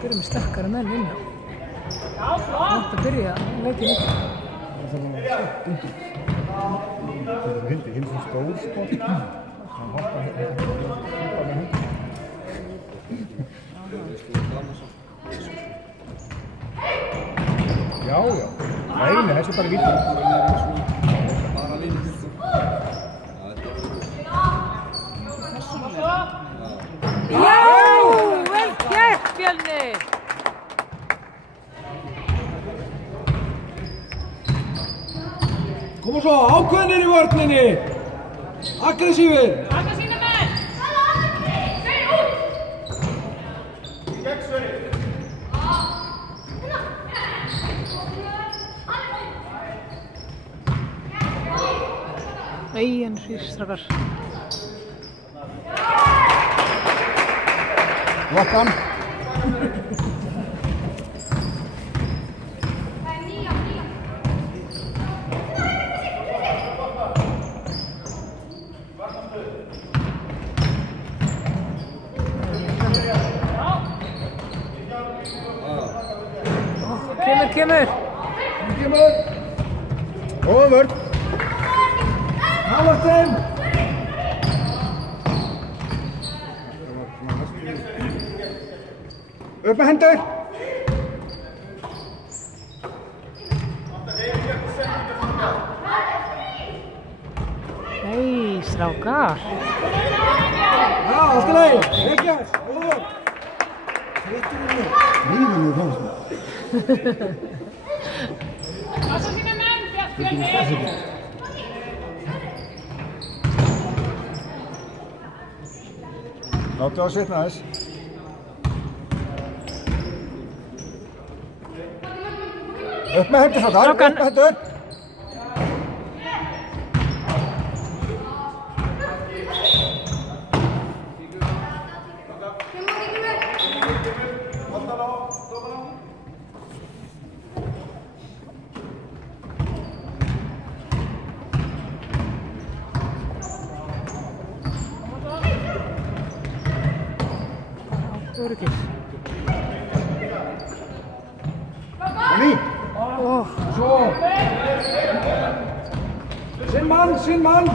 Byrja með sterkari menn innan. Þetta byrja leikinn ykkur. Það var slett undir. Þetta er hindi, hinn sem stór sport. Hann hoppar með hindi. Já, já. Nei, þessi er bara víti. Bara víti. Já! Vel gert, Fjölnir! Koma svo, ákveðnir í vörninni! Aggressífir! Taka sína menn! Svein út! Gegn Svein! Nei, en strákar. Lokkan! Kemur! Góða vörn! Nálægt þeim! Upp með hendur! Nei, strákar. Já, allt í lagi! Reykjavík! Góður! Lífinu komst það. Taka sína menn! Fjölnir! Láttu á að svitna þess. Upp með hendur svo þar, upp með hendur. Öryggið. Og ný. Svo! Sinn mann, sinn mann!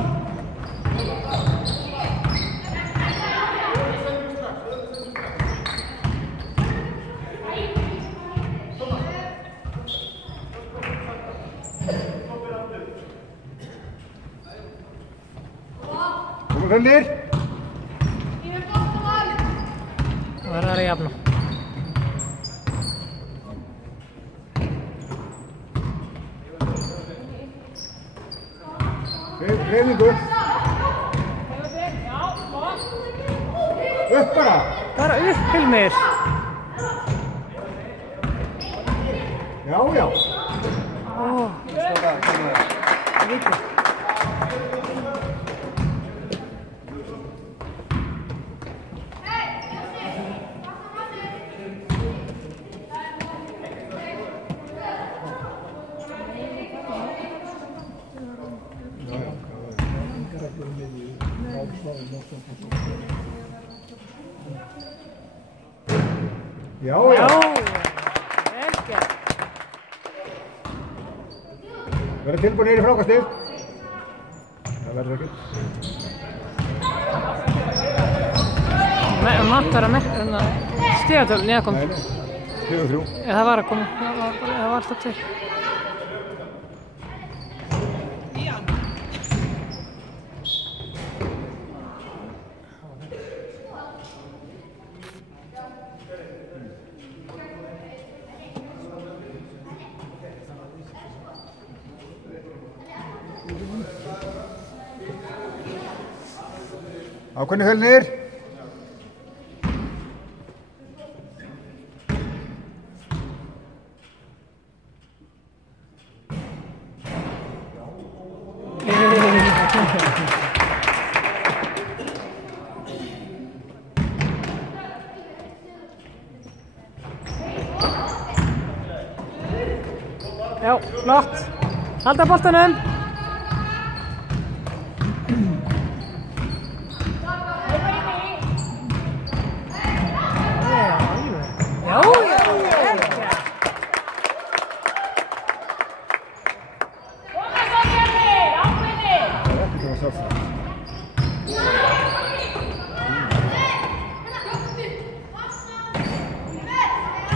Komum Fjölnir. Það verður að jafna. Hreyfingu. Upp bara. Bara upp, Hilmir. Já, já. Já, já. Vel gert. Verður tilbúin í frákastið. Það verður ekki. Vantar að stigatölun, ég kom. Nei, 4-3. Það var að koma. Það var alltaf til. Ákveðnir Fjölnir. Já, flott. Halda boltanum. Já. Ekki að sjá það.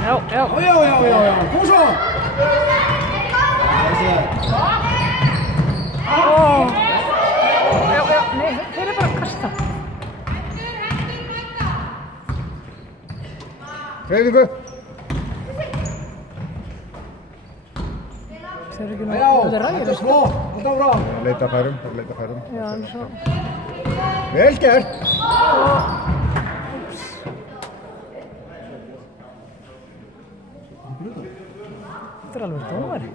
Já. Kom svo! Já, nei, þeir bara að kasta. Hreyfingu. Þeir eru ekki nú, Já, þetta er ræðir. Svo, alltaf frá. Leita færum. Já, en svo. Vel gert. Þetta er alveg dómari.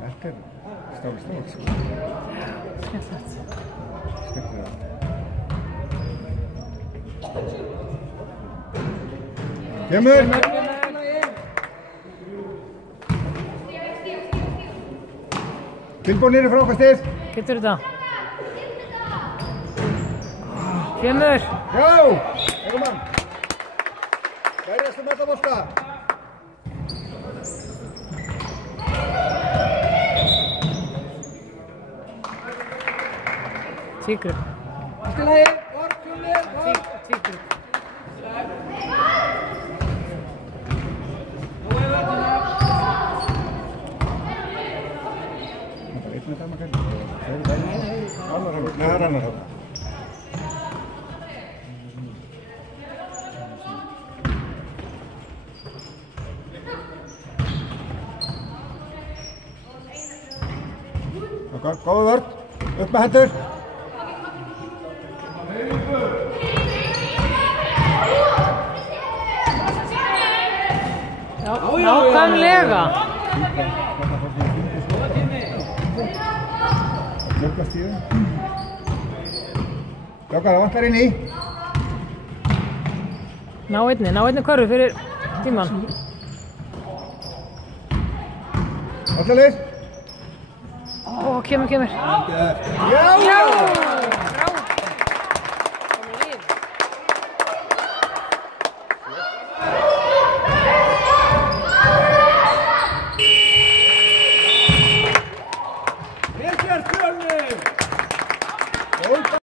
Þetta er stál. Skemmtilegt. Skemmtilega. Kemur! Tilbúinir í frákastið. Getur þetta? Kemur! Já! Erum hann. Berjast þetta bolta. Tvígrip. Allt í lagi, vart, Fjölnir, vart. Tvígrip. Einn með dæma kannski. Annar hann. Nei, það er annar hann. Góða vörn. Upp með hendur. Já, nákvæmlega. Mjölkastíðu. Strákar, það vantar inn í. Ná einni körfu fyrir tíman. Alla leið. Ó, kemur. Já!